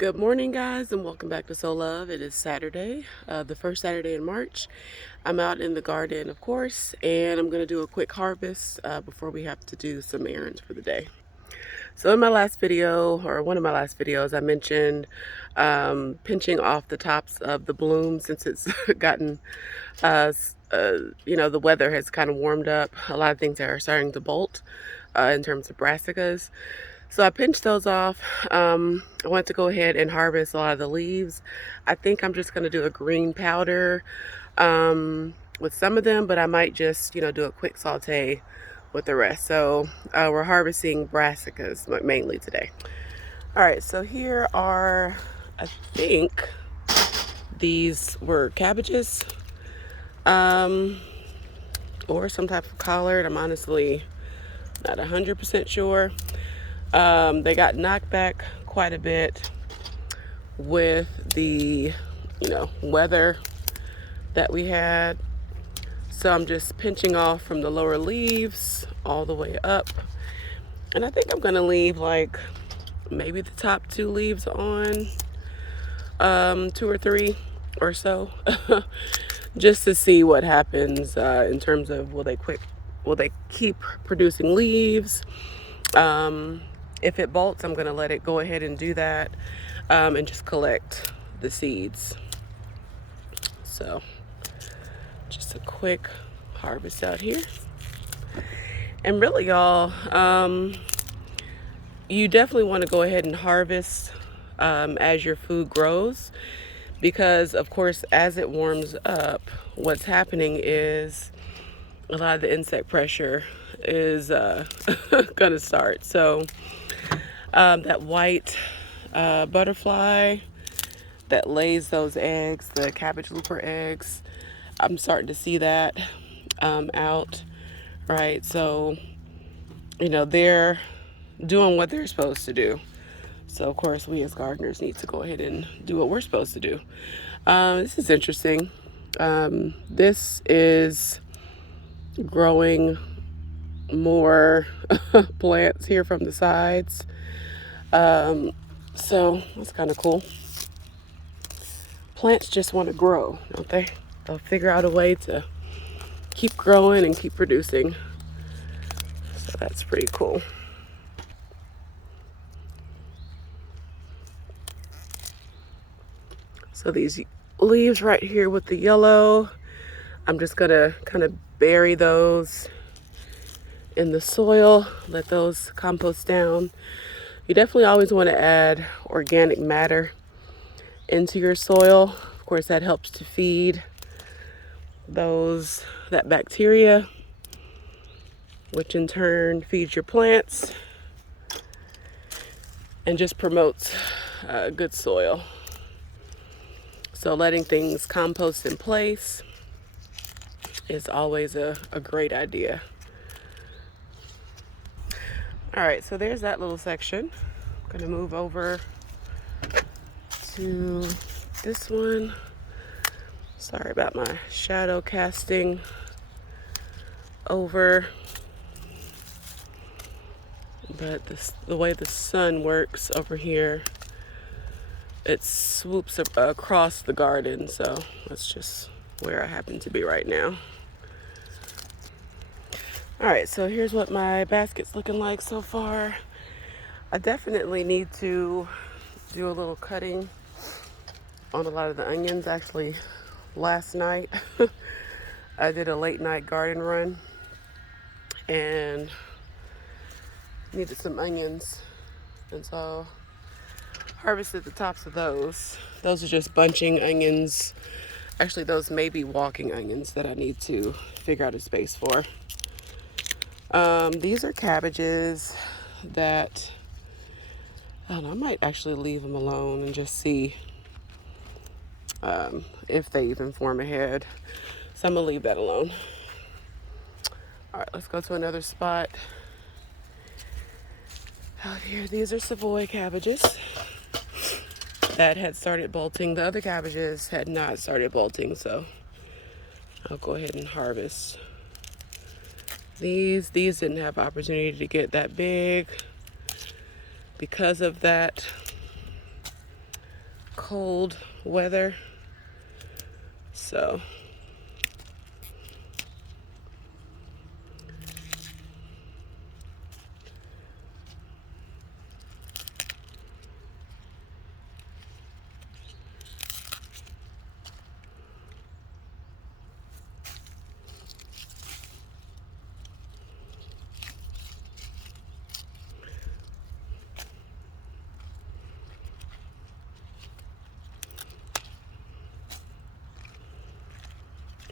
Good morning, guys, and welcome back to Soul Love. It is Saturday, the first Saturday in March. I'm out in the garden, of course, and I'm going to do a quick harvest before we have to do some errands for the day. So in my last video, or one of my last videos, I mentioned pinching off the tops of the bloom since it's gotten, the weather has kind of warmed up. A lot of things are starting to bolt in terms of brassicas. So I pinched those off. I want to go ahead and harvest a lot of the leaves. I think I'm just going to do a green powder with some of them, but I might just, do a quick saute with the rest. So we're harvesting brassicas mainly today. All right, so here are, I think these were cabbages or some type of collard. I'm honestly not 100% sure. They got knocked back quite a bit with the, weather that we had. So I'm just pinching off from the lower leaves all the way up. And I think I'm going to leave like maybe the top two leaves on, two or three or so, just to see what happens in terms of will they keep producing leaves? If it bolts, I'm going to let it go ahead and do that and just collect the seeds. So just a quick harvest out here. And really, y'all, you definitely want to go ahead and harvest as your food grows, because of course as it warms up, what's happening is a lot of the insect pressure is going to start. So that white butterfly that lays those eggs, the cabbage looper eggs, I'm starting to see that out, right? So, they're doing what they're supposed to do. So, of course, we as gardeners need to go ahead and do what we're supposed to do. This is interesting. This is growing more plants here from the sides. So that's kind of cool. Plants just want to grow, don't they? They'll figure out a way to keep growing and keep producing. So that's pretty cool. So these leaves right here with the yellow, I'm just gonna kind of bury those in the soil, let those compost down. You definitely always want to add organic matter into your soil. Of course, that helps to feed that bacteria, which in turn feeds your plants and just promotes good soil. So letting things compost in place is always a great idea. All right, so there's that little section. I'm gonna move over to this one. Sorry about my shadow casting over, but the way the sun works over here, it swoops across the garden, so that's just where I happen to be right now. All right, so here's what my basket's looking like so far. I definitely need to do a little cutting on a lot of the onions. Actually, last night I did a late night garden run and needed some onions, and so harvested the tops of those. Those are just bunching onions. Actually, those may be walking onions that I need to figure out a space for. These are cabbages that, I don't know, I might actually leave them alone and just see if they even form a head. So I'm gonna leave that alone. All right, let's go to another spot out here. These are Savoy cabbages that had started bolting. The other cabbages had not started bolting, so I'll go ahead and harvest these. These didn't have opportunity to get that big because of that cold weather. So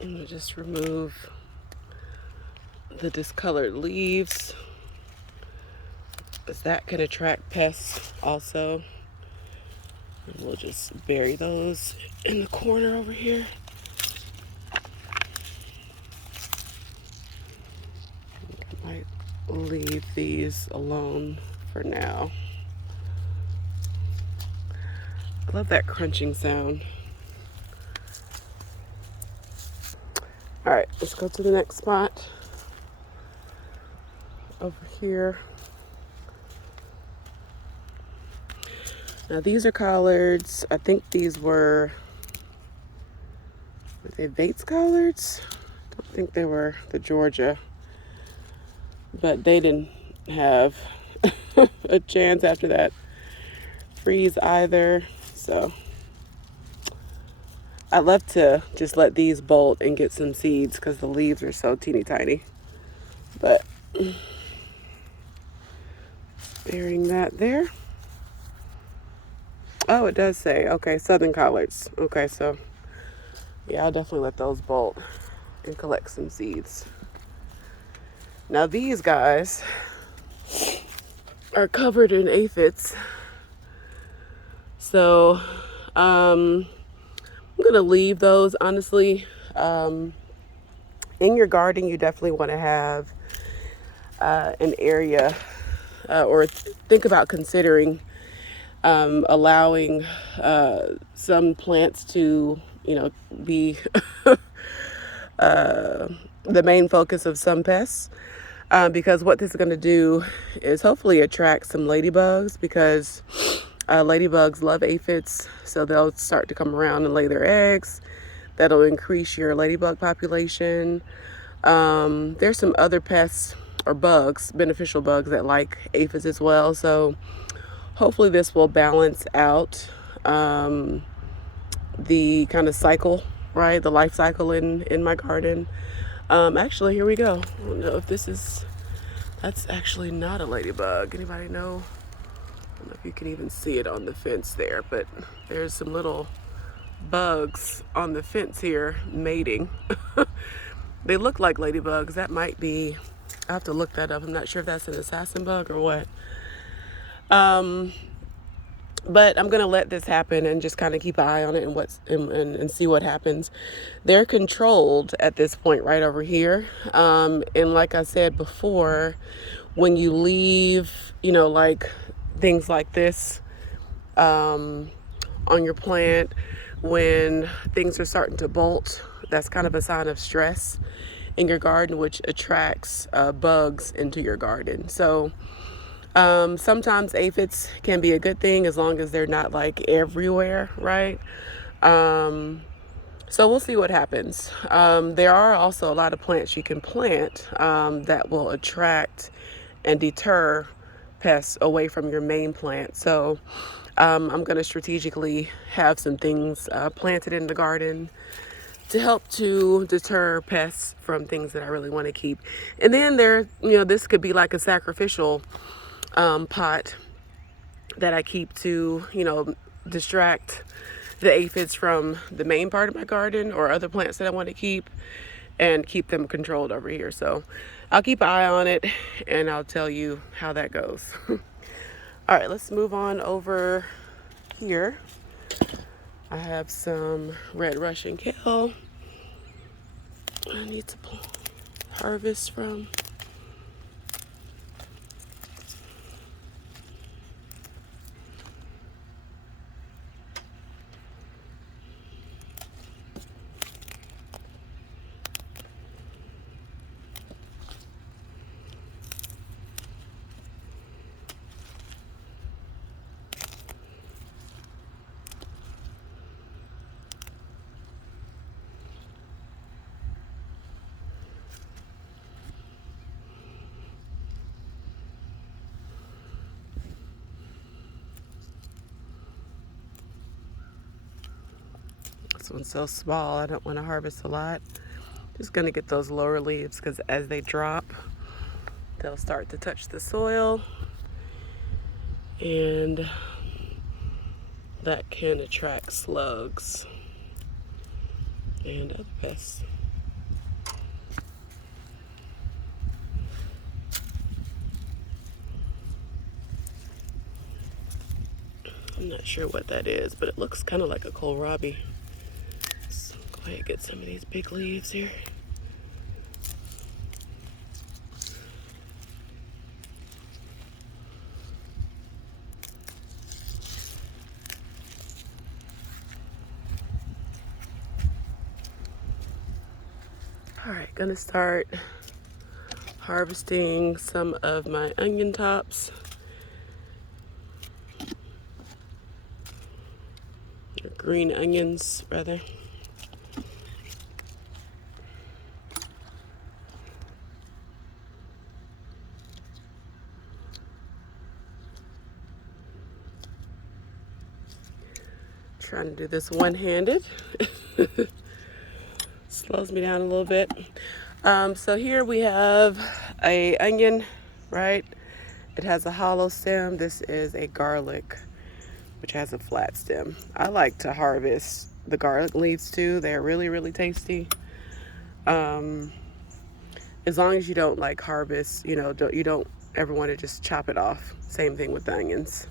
I'm gonna just remove the discolored leaves, because that can attract pests also. And we'll just bury those in the corner over here. I might leave these alone for now. I love that crunching sound. All right, let's go to the next spot over here. Now these are collards. I think these were they Bates collards? I don't think they were the Georgia, but they didn't have a chance after that freeze either. So I love to just let these bolt and get some seeds because the leaves are so teeny tiny. But burying that there. Oh, it does say, okay, southern collards. Okay, so yeah, I'll definitely let those bolt and collect some seeds. Now these guys are covered in aphids. So I'm gonna leave those, honestly. In your garden, you definitely want to have an area or think about considering allowing some plants to, be the main focus of some pests. Because what this is going to do is hopefully attract some ladybugs, because ladybugs love aphids, so they'll start to come around and lay their eggs. That'll increase your ladybug population. There's some other pests or bugs, beneficial bugs, that like aphids as well. So hopefully this will balance out the kind of cycle, right? The life cycle in my garden. Actually, here we go. I don't know if that's actually not a ladybug. Anybody know? I don't know if you can even see it on the fence there, but there's some little bugs on the fence here mating. They look like ladybugs. That might be, I have to look that up. I'm not sure if that's an assassin bug or what. But I'm gonna let this happen and just kind of keep an eye on it and see what happens. They're controlled at this point right over here. And like I said before, when you leave, like things like this on your plant, when things are starting to bolt, that's kind of a sign of stress in your garden, which attracts bugs into your garden. So sometimes aphids can be a good thing as long as they're not like everywhere, right? So we'll see what happens. There are also a lot of plants you can plant that will attract and deter pests away from your main plant. So I'm going to strategically have some things planted in the garden to help to deter pests from things that I really want to keep. And then this could be like a sacrificial pot that I keep to, distract the aphids from the main part of my garden or other plants that I want to keep, and keep them controlled over here. So I'll keep an eye on it and I'll tell you how that goes. All right, let's move on over here. I have some red Russian kale I need to harvest from. This one's so small, I don't want to harvest a lot. Just gonna get those lower leaves because as they drop, they'll start to touch the soil, and that can attract slugs and other pests. I'm not sure what that is, but it looks kind of like a kohlrabi. Let's go ahead and get some of these big leaves here. All right, gonna start harvesting some of my onion tops. Or green onions, rather. Trying to do this one-handed. Slows me down a little bit. So here we have a onion, right? It has a hollow stem. This is a garlic, which has a flat stem. I like to harvest the garlic leaves too. They're really, really tasty. As long as you don't like harvest, you don't ever want to just chop it off. Same thing with the onions.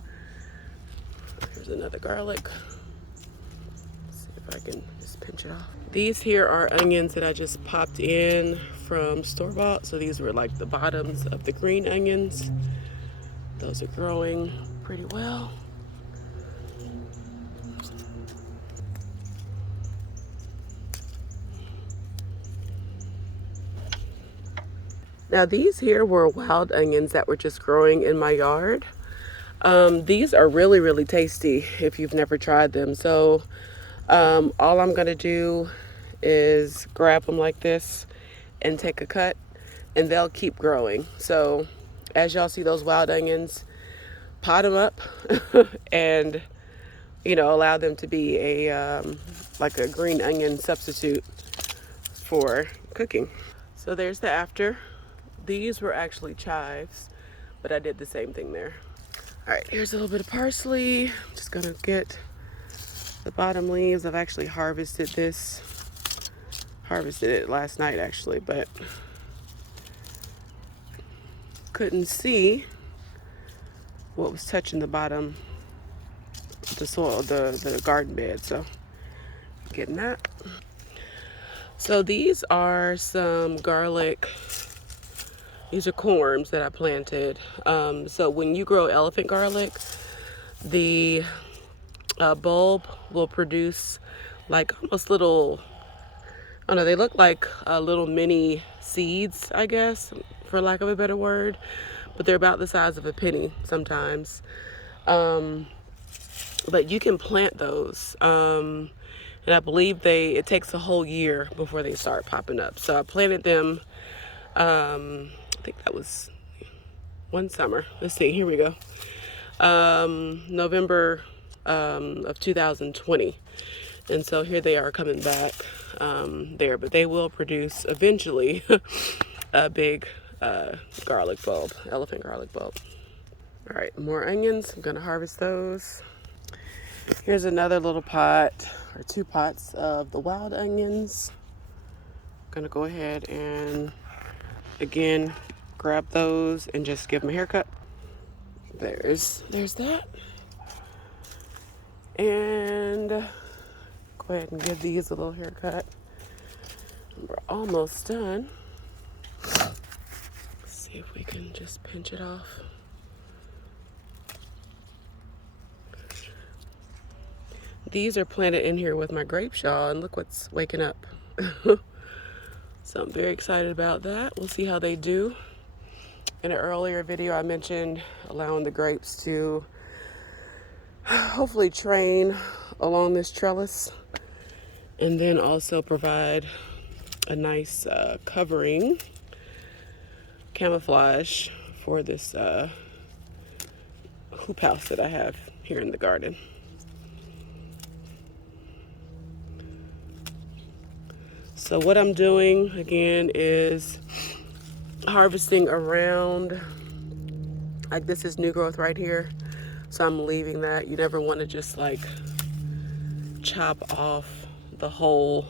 Here's another garlic. Let's see if I can just pinch it off. These here are onions that I just popped in from store-bought. So these were like the bottoms of the green onions. Those are growing pretty well. Now these here were wild onions that were just growing in my yard. These are really, really tasty if you've never tried them. So all I'm gonna do is grab them like this and take a cut, and they'll keep growing. So as y'all see those wild onions, pot them up and allow them to be a like a green onion substitute for cooking. So there's the after. These were actually chives, but I did the same thing there. All right, here's a little bit of parsley. I'm just gonna get the bottom leaves. I've actually harvested it last night actually, but couldn't see what was touching the bottom of the soil, the garden bed, so getting that. So these are some garlic. These are corms that I planted. So when you grow elephant garlic, the bulb will produce like almost little, I don't know, they look like little mini seeds, I guess, for lack of a better word, but they're about the size of a penny sometimes. But you can plant those. And I believe it takes a whole year before they start popping up. So I planted them, I think that was one summer. Let's see, here we go. November of 2020. And so here they are coming back there, but they will produce eventually a big garlic bulb, elephant garlic bulb. All right, more onions. I'm gonna harvest those. Here's another little pot, or 2 pots of the wild onions. I'm gonna go ahead and again grab those and just give them a haircut. There's that. And go ahead and give these a little haircut. We're almost done. Let's see if we can just pinch it off. These are planted in here with my grape yaw, and look what's waking up. So I'm very excited about that. We'll see how they do. In an earlier video, I mentioned allowing the grapes to hopefully train along this trellis, and then also provide a nice covering, camouflage for this hoop house that I have here in the garden. So what I'm doing again is harvesting around, like this is new growth right here. So I'm leaving that. You never want to just like chop off the whole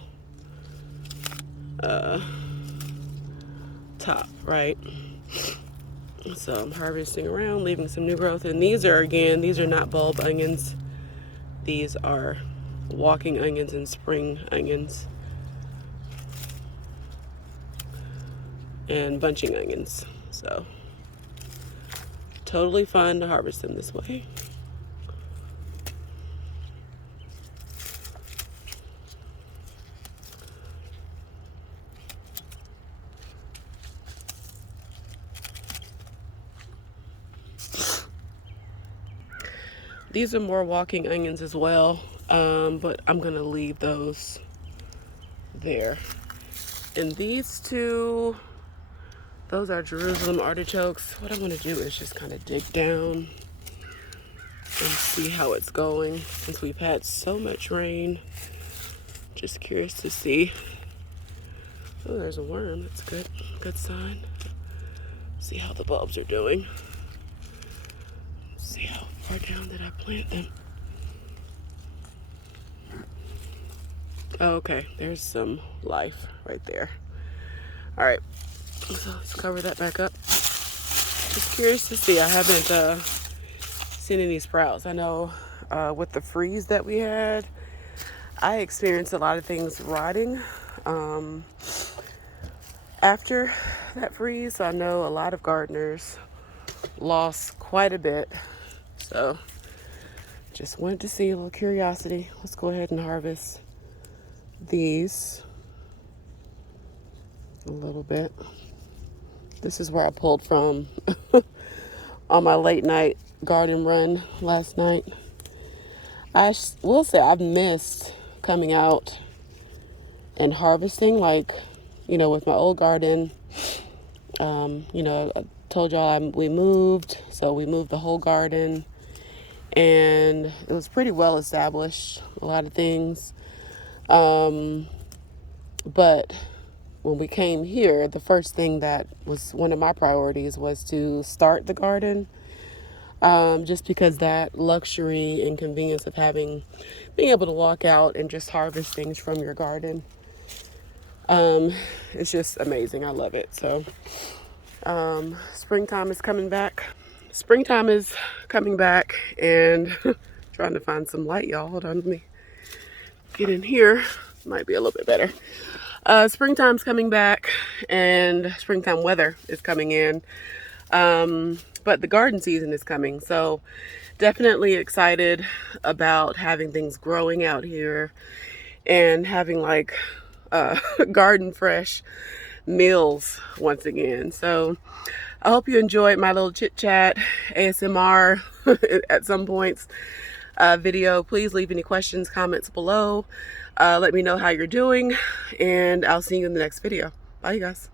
top, right? So I'm harvesting around, leaving some new growth. And these are, again, these are not bulb onions. These are walking onions and spring onions and bunching onions. So totally fun to harvest them this way. These are more walking onions as well, but I'm gonna leave those there. And these two, those are Jerusalem artichokes. What I'm gonna do is just kind of dig down and see how it's going since we've had so much rain. Just curious to see. Oh, there's a worm. That's good. Good sign. See how the bulbs are doing. See how far down did I plant them? Oh, okay, there's some life right there. All right, so let's cover that back up. Just curious to see. I haven't seen any sprouts. I know with the freeze that we had, I experienced a lot of things rotting after that freeze. So I know a lot of gardeners lost quite a bit. So just wanted to see, a little curiosity. Let's go ahead and harvest these a little bit. This is where I pulled from on my late night garden run last night. I will say I've missed coming out and harvesting, like, you know, with my old garden. You know, I told y'all we moved, so we moved the whole garden, and it was pretty well established, a lot of things. But when we came here, the first thing that was one of my priorities was to start the garden. Just because that luxury and convenience of being able to walk out and just harvest things from your garden, it's just amazing. I love it. So, springtime is coming back. Springtime is coming back, and trying to find some light, y'all. Hold on, let me get in here. Might be a little bit better. Springtime's coming back, and springtime weather is coming in. But the garden season is coming, so definitely excited about having things growing out here and having like garden fresh meals once again. So I hope you enjoyed my little chit chat ASMR at some points video. Please leave any questions, comments below. Let me know how you're doing, and I'll see you in the next video. Bye, you guys.